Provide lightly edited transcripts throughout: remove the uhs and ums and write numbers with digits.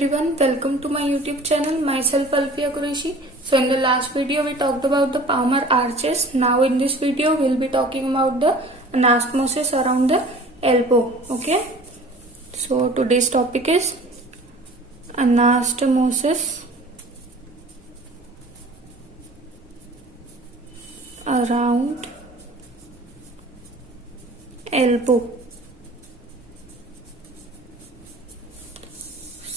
everyone, welcome to my YouTube channel. Myself Alfia Qureshi. So in the last video we talked about the palmar arches. Now in this video we'll be talking about the anastomosis around the elbow. Okay. So today's topic is anastomosis around elbow.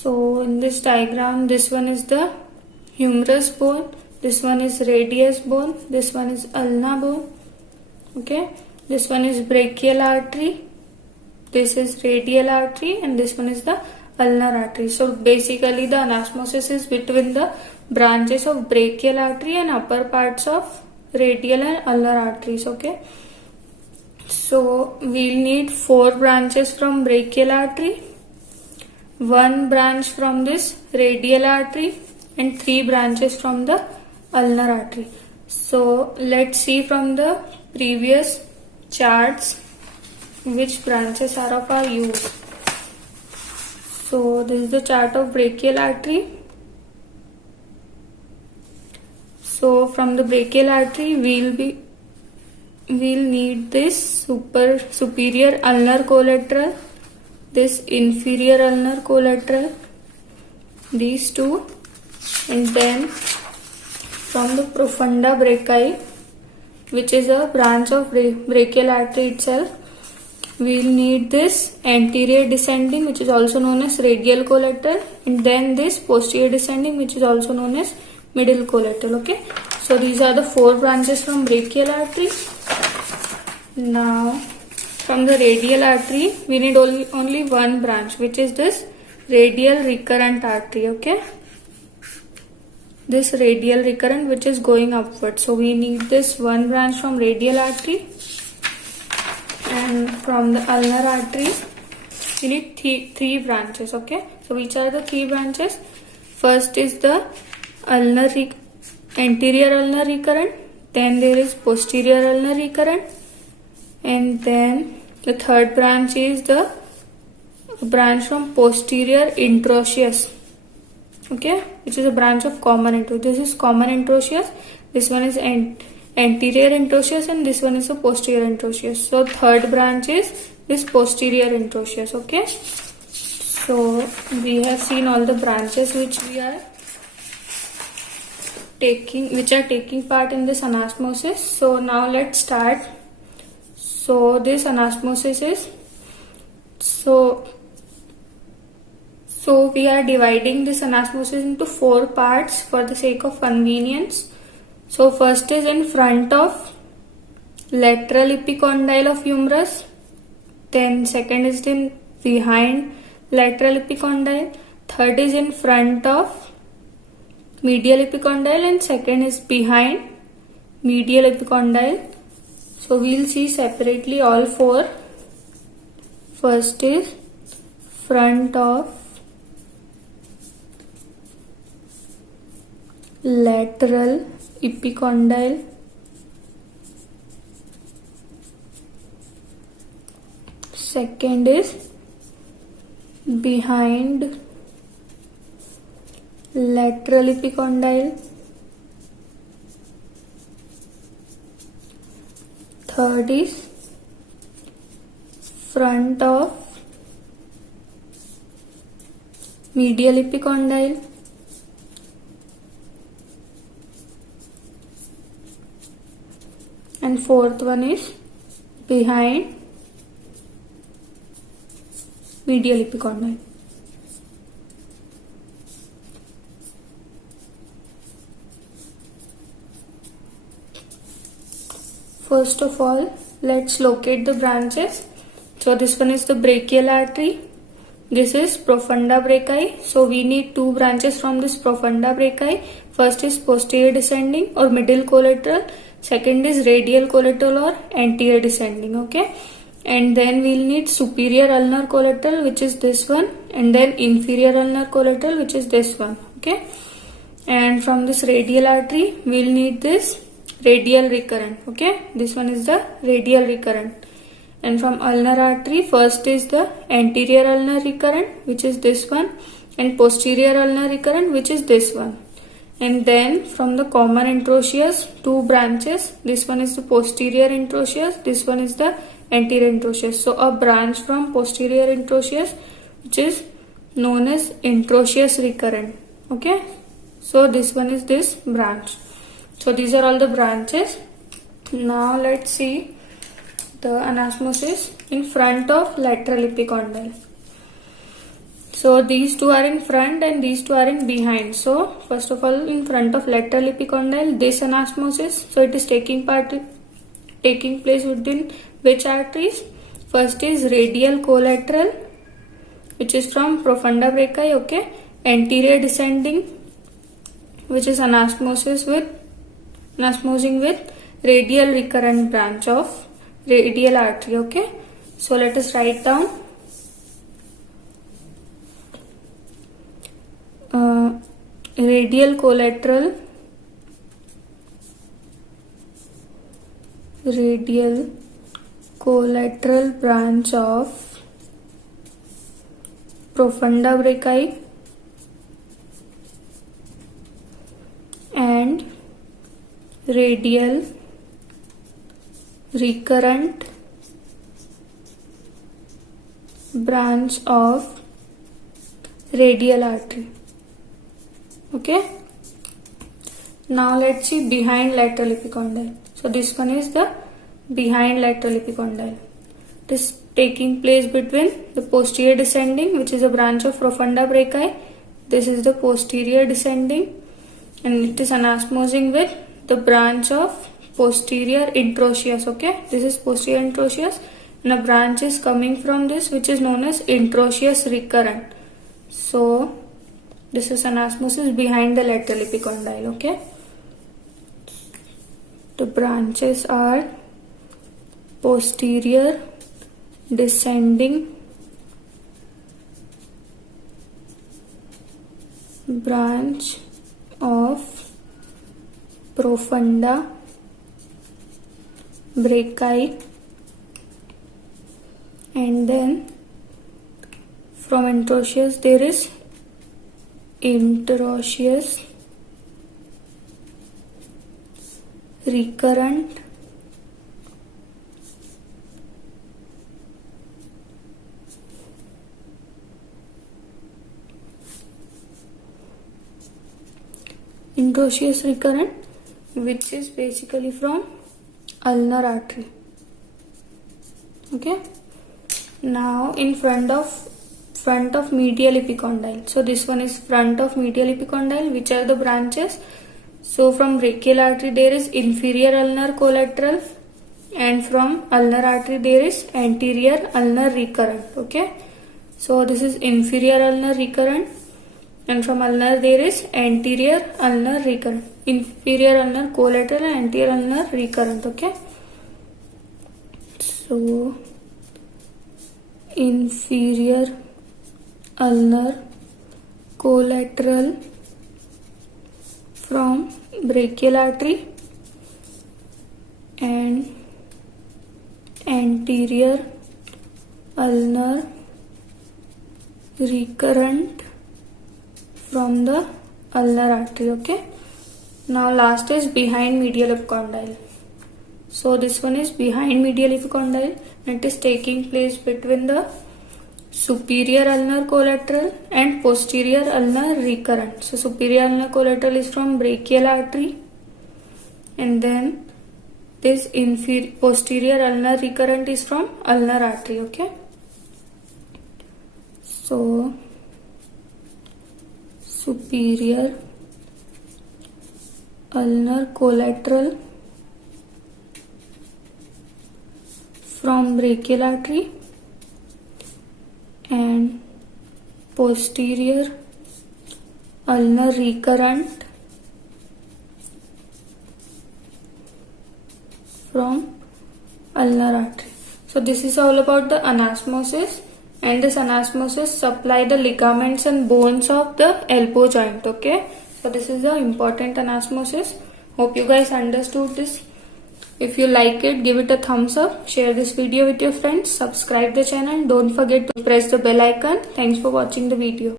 So in this diagram, this one is the humerus bone, this one is radius bone, this one is ulna bone. Okay, this one is brachial artery, this is radial artery, and this one is the ulnar artery. So basically the anastomosis is between the branches of brachial artery and upper parts of radial and ulnar arteries. Okay, so we'll need 4 branches from brachial artery, 1 branch from this radial artery, and 3 branches from the ulnar artery. So let's see from the previous charts which branches are of our use. So this is the chart of brachial artery. So from the brachial artery we'll need this superior ulnar collateral, this inferior ulnar collateral, these two, and then from the profunda brachii, which is a branch of brachial artery itself, we will need this anterior descending, which is also known as radial collateral, and then this posterior descending, which is also known as middle collateral. Okay, so these are the 4 branches from brachial artery. Now from the radial artery we need only 1 branch, which is this radial recurrent artery. Okay, this radial recurrent which is going upward. So we need this 1 branch from radial artery, and from the ulnar artery we need 3 branches. Okay, so which are the 3 branches? First is the anterior ulnar recurrent, then there is posterior ulnar recurrent, and then the 3rd branch is the branch from posterior introitious. Okay, which is a branch of common introitious. This is common introitious, this one is anterior introitious, and this one is a posterior introitious. So 3rd branch is this posterior introitious. Okay, so we have seen all the branches which are taking part in this anastomosis. So now let's start. So this anastomosis is so we are dividing this anastomosis into 4 parts for the sake of convenience. So first is in front of lateral epicondyle of humerus, then second is in behind lateral epicondyle, third is in front of medial epicondyle, and second is behind medial epicondyle. So we'll see separately all 4. First is front of lateral epicondyle, second is behind lateral epicondyle, third is front of medial epicondyle, and 4th one is behind medial epicondyle. First of all, let's locate the branches. So this one is the brachial artery, this is profunda brachii. So we need 2 branches from this profunda brachii. First is posterior descending or middle collateral, second is radial collateral or anterior descending. Okay, and then we'll need superior ulnar collateral, which is this one, and then inferior ulnar collateral, which is this one. Okay, and from this radial artery we'll need this radial recurrent. Okay, this one is the radial recurrent, And from ulnar artery, first is the anterior ulnar recurrent, which is this one, and posterior ulnar recurrent, which is this one. And then from the common interosseous, two branches. This one is the posterior interosseous, this one is the anterior interosseous. So a branch from posterior interosseous, which is known as interosseous recurrent. Okay, so this one is this branch. So these are all the branches. Now let's see the anastomosis in front of lateral epicondyle. So these two are in front and these two are in behind. So first of all, in front of lateral epicondyle, this anastomosis, so it is taking place within which arteries? First is radial collateral, which is from profunda brachii, okay, anterior descending, which is anastomosing with radial recurrent branch of radial artery, okay. So let us write down radial collateral branch of profunda brachii and radial recurrent branch of radial artery. Okay, now let's see behind lateral epicondyle. So this one is the behind lateral epicondyle. This taking place between the posterior descending, which is a branch of profunda brachii. This is the posterior descending, and it is anastomosing with the branch of posterior interosseous. Okay, this is posterior interosseous, and a branch is coming from this, which is known as interosseous recurrent. So this is anastomosis behind the lateral epicondyle. Okay, the branches are posterior descending branch of profunda brachii, and then from interosseous there is interosseous recurrent which is basically from ulnar artery. Okay, now in front of medial epicondyle. So this one is front of medial epicondyle. Which are the branches? So from brachial artery there is inferior ulnar collateral, and from ulnar artery there is anterior ulnar recurrent. Okay, so this is inferior ulnar recurrent, and from ulnar there is anterior ulnar recurrent, inferior ulnar collateral and anterior ulnar recurrent. Okay, so inferior ulnar collateral from brachial artery and anterior ulnar recurrent from the ulnar artery. Okay, now last is behind medial epicondyle. So this one is behind medial epicondyle, and it is taking place between the superior ulnar collateral and posterior ulnar recurrent. So superior ulnar collateral is from brachial artery, and then this posterior ulnar recurrent is from ulnar artery. Okay, so superior ulnar collateral from brachial artery and posterior ulnar recurrent from ulnar artery. So this is all about the anastomosis, and this anastomosis supply the ligaments and bones of the elbow joint. Okay, so this is the important anastomosis. Hope you guys understood this. If you like it, give it a thumbs up, share this video with your friends, subscribe the channel, don't forget to press the bell icon. Thanks for watching the video.